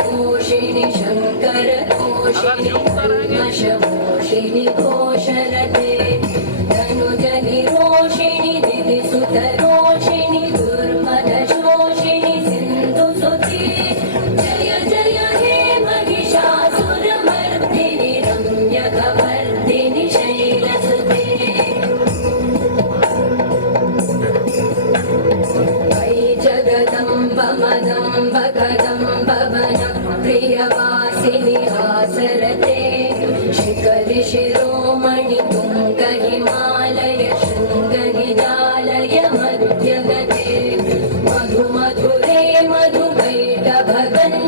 पोषिणि शङ्कर पोषिणि वशपोषिणि घोषरते धनुजनि रोषिणि दिदिसुत रोषिणि दुर्मद शोषिणि सिन्धुसुते जय जय हे महिषासुरमर्दिनि रम्यकवर्दिनि शैलसुते जगदम्ब मदम्ब कदम्ब वनं प्रियवासिनि हासरते शिखरि शिरोमणि तुङ्ग हिमालय शृङ्ग निजालय मध्यगते मधु मधुरे मधुकैटभगन्